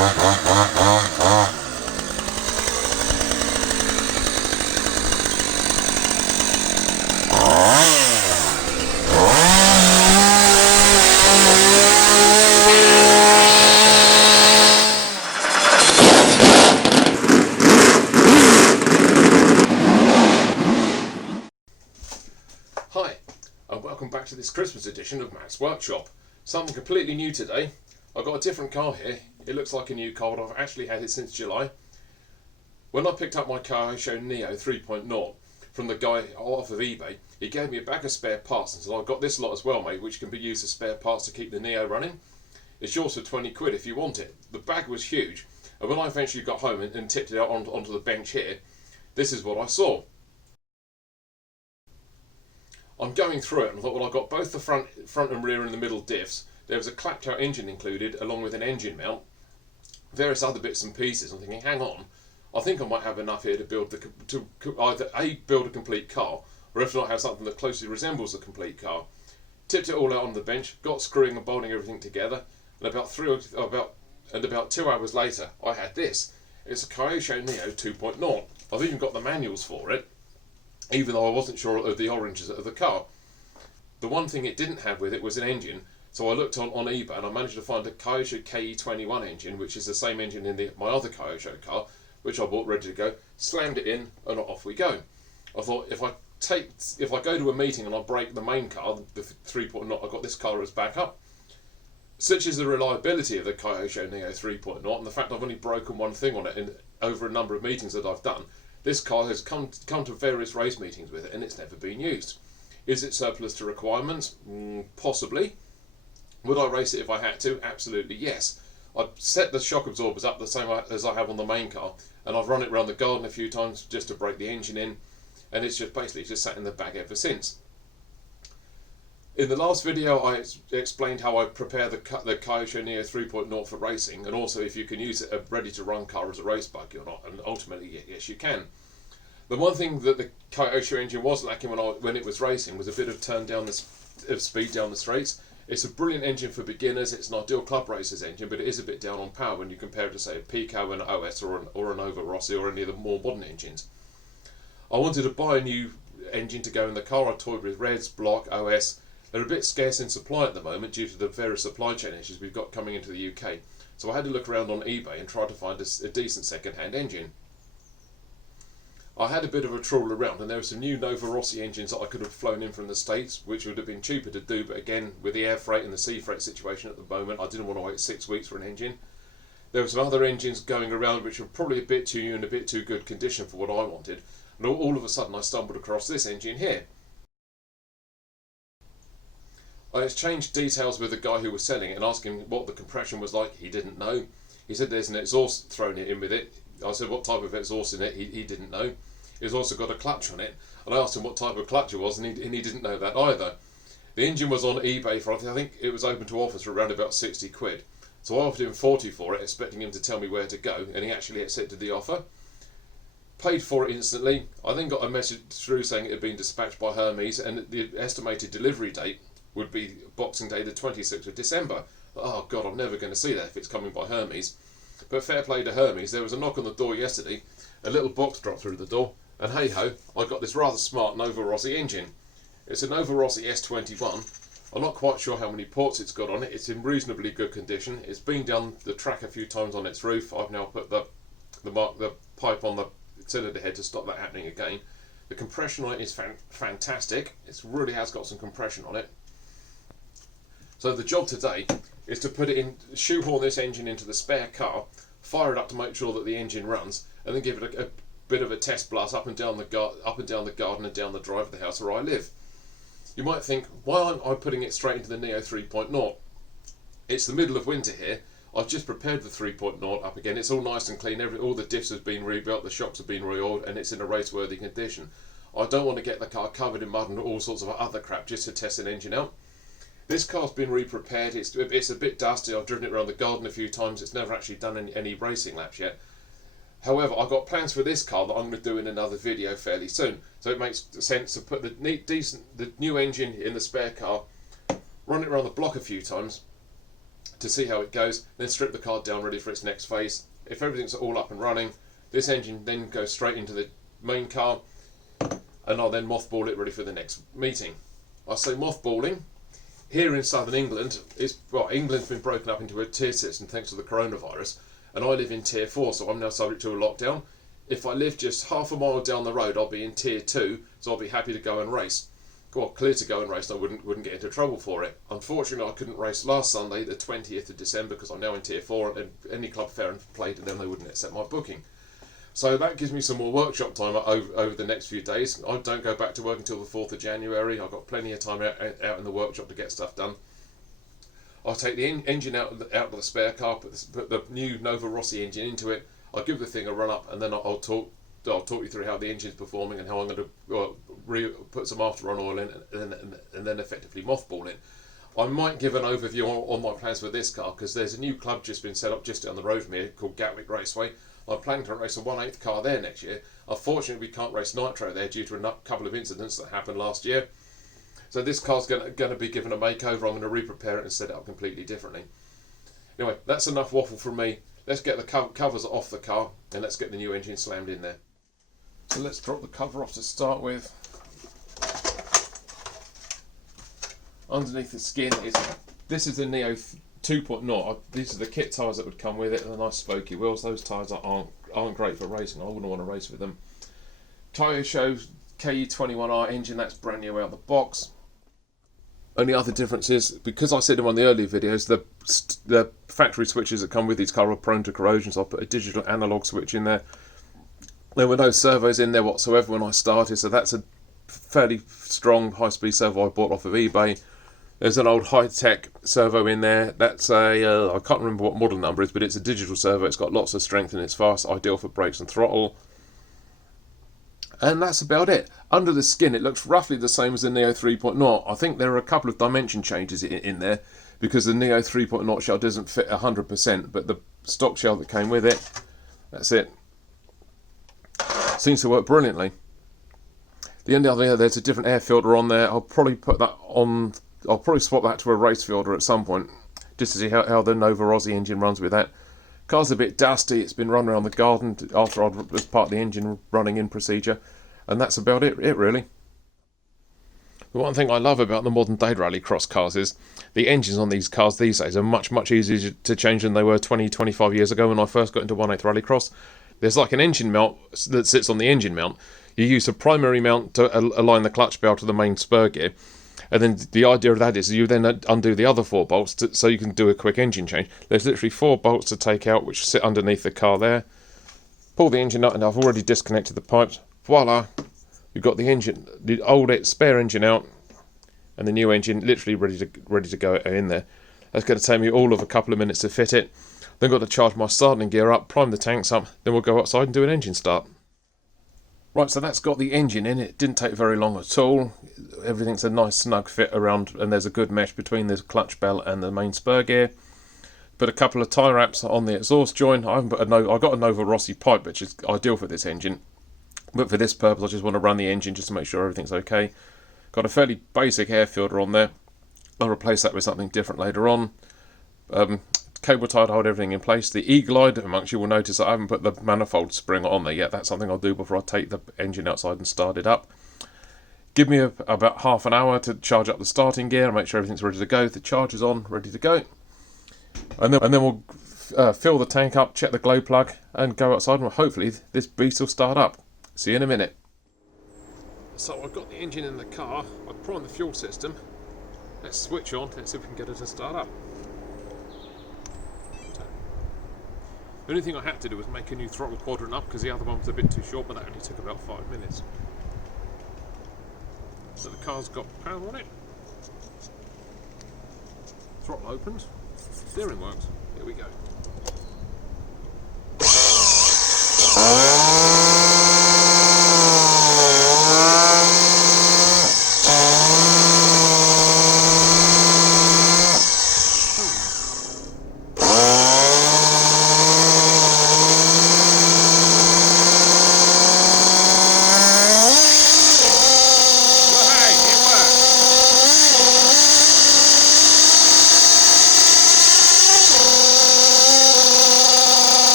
Hi, and welcome back to this Christmas edition of Mac's Workshop. Something completely new today. I've got a different car here. It looks like a new car, but I've actually had it since July. When I picked up my Kyosho Neo 3.0 from the guy off of eBay, he gave me a bag of spare parts and said, I've got this lot as well, mate, which can be used as spare parts to keep the Neo running. It's yours for 20 quid if you want it. The bag was huge, and when I eventually got home and tipped it out onto the bench here, this is what I saw. I'm going through it and I thought, well, I've got both the front and rear and the middle diffs. There was a clapped out engine included, along with an engine mount, various other bits and pieces. I'm thinking, hang on, I think I might have enough here to build either build a complete car, or if not, have something that closely resembles a complete car. Tipped it all out on the bench, got screwing and bolting everything together, and about 2 hours later, I had this. It's a Kyosho Neo 2.0. I've even got the manuals for it, even though I wasn't sure of the origins of the car. The one thing it didn't have with it was an engine, so I looked on eBay and I managed to find a Kyosho KE21 engine, which is the same engine in my other Kyosho car, which I bought ready to go, slammed it in, and off we go. I thought, if I go to a meeting and I break the main car, the 3.0, I've got this car as backup. Such is the reliability of the Kyosho Neo 3.0, and the fact I've only broken one thing on it over a number of meetings that I've done. This car has come to various race meetings with it, and it's never been used. Is it surplus to requirements? Possibly. Would I race it if I had to? Absolutely yes. I've set the shock absorbers up the same as I have on the main car, and I've run it around the garden a few times just to break the engine in, and it's just basically just sat in the bag ever since. In the last video I explained how I prepare the Kyosho Neo 3.0 for racing, and also if you can use it a ready to run car as a race buggy or not, and ultimately yes you can. The one thing that the Kyosho engine was lacking when it was racing was a bit of turn down of speed down the straights. It's a brilliant engine for beginners, it's an ideal club racer's engine, but it is a bit down on power when you compare it to say a Pico, an OS or a Nova Rossi or any of the more modern engines. I wanted to buy a new engine to go in the car. I toyed with Reds, Block, OS. They're a bit scarce in supply at the moment due to the various supply chain issues we've got coming into the UK. So I had to look around on eBay and try to find a decent second-hand engine. I had a bit of a trawl around, and there were some new Nova Rossi engines that I could have flown in from the States, which would have been cheaper to do, but again, with the air freight and the sea freight situation at the moment, I didn't want to wait 6 weeks for an engine. There were some other engines going around which were probably a bit too new and a bit too good condition for what I wanted, and all of a sudden I stumbled across this engine here. I exchanged details with the guy who was selling it and asked him what the compression was like. He didn't know. He said there's an exhaust thrown in with it. I said what type of exhaust in it. He didn't know. It's also got a clutch on it, and I asked him what type of clutch it was, and he didn't know that either. The engine was on eBay for, I think it was open to offers for around about 60 quid. So I offered him 40 for it, expecting him to tell me where to go, and he actually accepted the offer. Paid for it instantly. I then got a message through saying it had been dispatched by Hermes, and the estimated delivery date would be Boxing Day the 26th of December. Oh God, I'm never going to see that if it's coming by Hermes. But fair play to Hermes, there was a knock on the door yesterday, a little box dropped through the door, and hey ho, I got this rather smart Nova Rossi engine. It's a Nova Rossi S21. I'm not quite sure how many ports it's got on it. It's in reasonably good condition. It's been down the track a few times on its roof. I've now put the pipe on the cylinder head to stop that happening again. The compression on it is fantastic. It really has got some compression on it. So the job today is to put it in, shoehorn this engine into the spare car, fire it up to make sure that the engine runs, and then give it a bit of a test blast up and down the garden and down the drive of the house where I live. You might think, why aren't I putting it straight into the Neo 3.0? It's the middle of winter here. I've just prepared the 3.0 up again. It's all nice and clean. All the diffs have been rebuilt, the shocks have been reoiled, and it's in a race-worthy condition. I don't want to get the car covered in mud and all sorts of other crap just to test an engine out. This car's been re-prepared. It's a bit dusty. I've driven it around the garden a few times. It's never actually done any racing laps yet. However, I've got plans for this car that I'm going to do in another video fairly soon. So it makes sense to put the new engine in the spare car, run it around the block a few times, to see how it goes, then strip the car down ready for its next phase. If everything's all up and running, this engine then goes straight into the main car, and I'll then mothball it ready for the next meeting. I say mothballing. Here in southern England, England's been broken up into a tier system thanks to the coronavirus, and I live in tier 4, so I'm now subject to a lockdown. If I live just half a mile down the road, I'll be in tier 2, so I'll be happy to go and race. Well, clear to go and race, and I wouldn't get into trouble for it. Unfortunately, I couldn't race last Sunday, the 20th of December, because I'm now in tier 4, and any club fair and played, and then they wouldn't accept my booking. So that gives me some more workshop time over the next few days. I don't go back to work until the 4th of January. I've got plenty of time out in the workshop to get stuff done. I'll take the engine out of the spare car, put the new Nova Rossi engine into it. I'll give the thing a run up, and then I'll talk you through how the engine's performing and how I'm going to put some after-run oil in and then effectively mothball it. I might give an overview on my plans for this car, because there's a new club just been set up just down the road from here called Gatwick Raceway. I'm planning to race a 1/8 car there next year. Unfortunately, we can't race nitro there due to a couple of incidents that happened last year. So this car's going to be given a makeover. I'm going to re-prepare it and set it up completely differently. Anyway, that's enough waffle from me. Let's get the covers off the car, and let's get the new engine slammed in there. So let's drop the cover off to start with. Underneath the skin this is the Neo 2.0. These are the kit tyres that would come with it, and the nice spokey wheels. Those tyres aren't great for racing. I wouldn't want to race with them. Tyre shows KE21R engine, that's brand new out the box. Only other difference is, because I said them on the earlier videos, the factory switches that come with these cars are prone to corrosion, so I'll put a digital analog switch in there. There were no servos in there whatsoever when I started, so that's a fairly strong high-speed servo I bought off of eBay. There's an old high-tech servo in there. That's I can't remember what model number it is, but it's a digital servo. It's got lots of strength and it's fast, ideal for brakes and throttle. And that's about it. Under the skin, it looks roughly the same as the Neo 3.0. I think there are a couple of dimension changes in there, because the Neo 3.0 shell doesn't fit 100%, but the stock shell that came with it, that's it. Seems to work brilliantly. The only other, there's a different air filter on there. I'll probably put that on. I'll probably swap that to a race filter at some point, just to see how the Nova Rossi engine runs with that. Car's a bit dusty. It's been run around the garden after I was part of the engine running in procedure, and that's about it really. The one thing I love about the modern day rallycross cars is the engines on these cars these days are much easier to change than they were 20-25 years ago when I first got into 1/8 rallycross. There's like an engine mount that sits on the engine mount. You use a primary mount to align the clutch bell to the main spur gear, and then the idea of that is you then undo the other 4 bolts so you can do a quick engine change. There's literally 4 bolts to take out which sit underneath the car there. Pull the engine out, and I've already disconnected the pipes. Voila! You've got the engine, the old spare engine out, and the new engine literally ready to go in there. That's going to take me all of a couple of minutes to fit it. Then got to charge my starting gear up, prime the tanks up, then we'll go outside and do an engine start. Right, so that's got the engine in. It didn't take very long at all. Everything's a nice snug fit around, and there's a good mesh between the clutch bell and the main spur gear. Put a couple of tie wraps on the exhaust joint. I got a Nova Rossi pipe, which is ideal for this engine. But for this purpose, I just want to run the engine just to make sure everything's okay. Got a fairly basic air filter on there. I'll replace that with something different later on. Cable tie to hold everything in place. The E-Glide, amongst you will notice I haven't put the manifold spring on there yet. That's something I'll do before I take the engine outside and start it up. Give me about half an hour to charge up the starting gear and make sure everything's ready to go. The charger's on, ready to go. And then we'll fill the tank up, check the glow plug, and go outside, and hopefully this beast will start up. See you in a minute. So I've got the engine in the car. I've primed the fuel system. Let's switch on. Let's see if we can get it to start up. The only thing I had to do was make a new throttle quadrant up because the other one was a bit too short, but that only took about 5 minutes. So the car's got power on it. Throttle opens. Steering works. Here we go.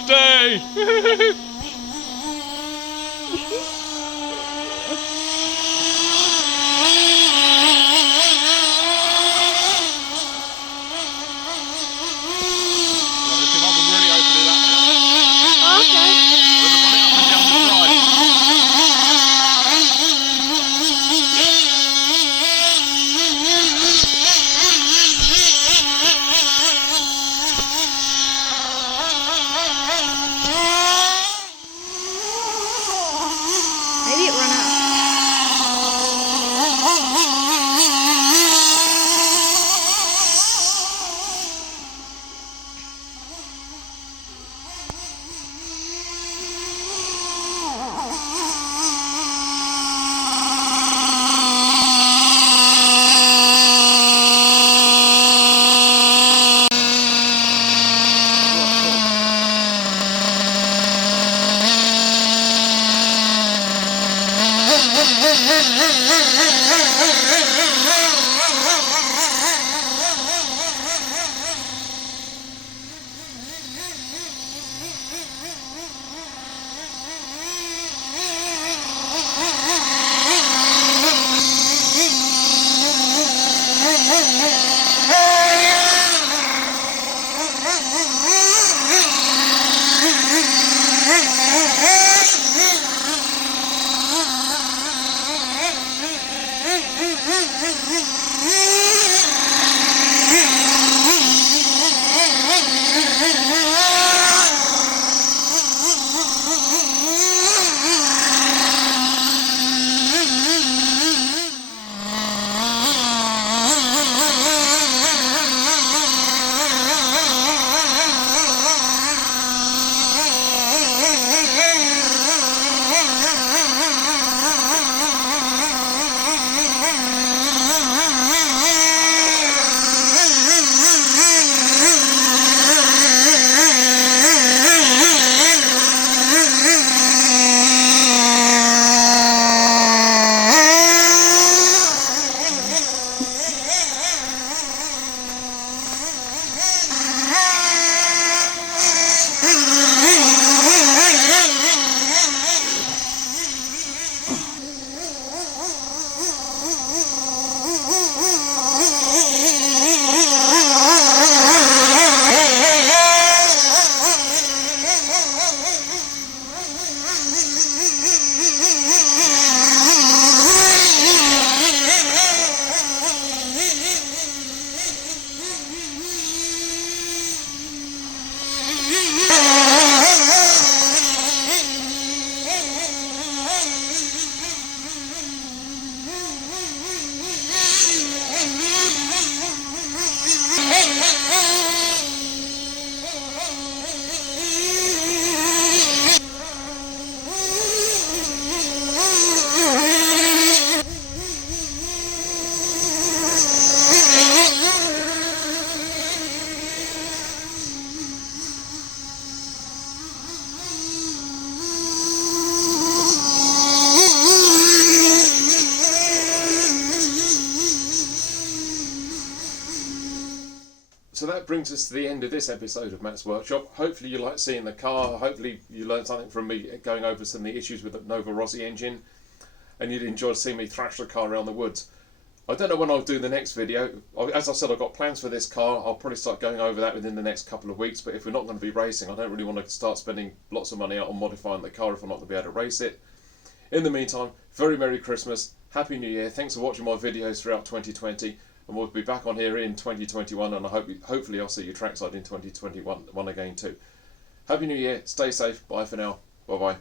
Xmas Day! Maybe it run out. So that brings us to the end of this episode of Matt's Workshop. Hopefully you like seeing the car. Hopefully you learned something from me going over some of the issues with the Nova Rossi engine. And you'd enjoy seeing me thrash the car around the woods. I don't know when I'll do the next video. As I said, I've got plans for this car. I'll probably start going over that within the next couple of weeks. But if we're not going to be racing, I don't really want to start spending lots of money on modifying the car if I'm not going to be able to race it. In the meantime, very Merry Christmas, Happy New Year. Thanks for watching my videos throughout 2020. And we'll be back on here in 2021, and hopefully I'll see you trackside in 2021 again too. Happy New Year, stay safe, bye for now, bye bye.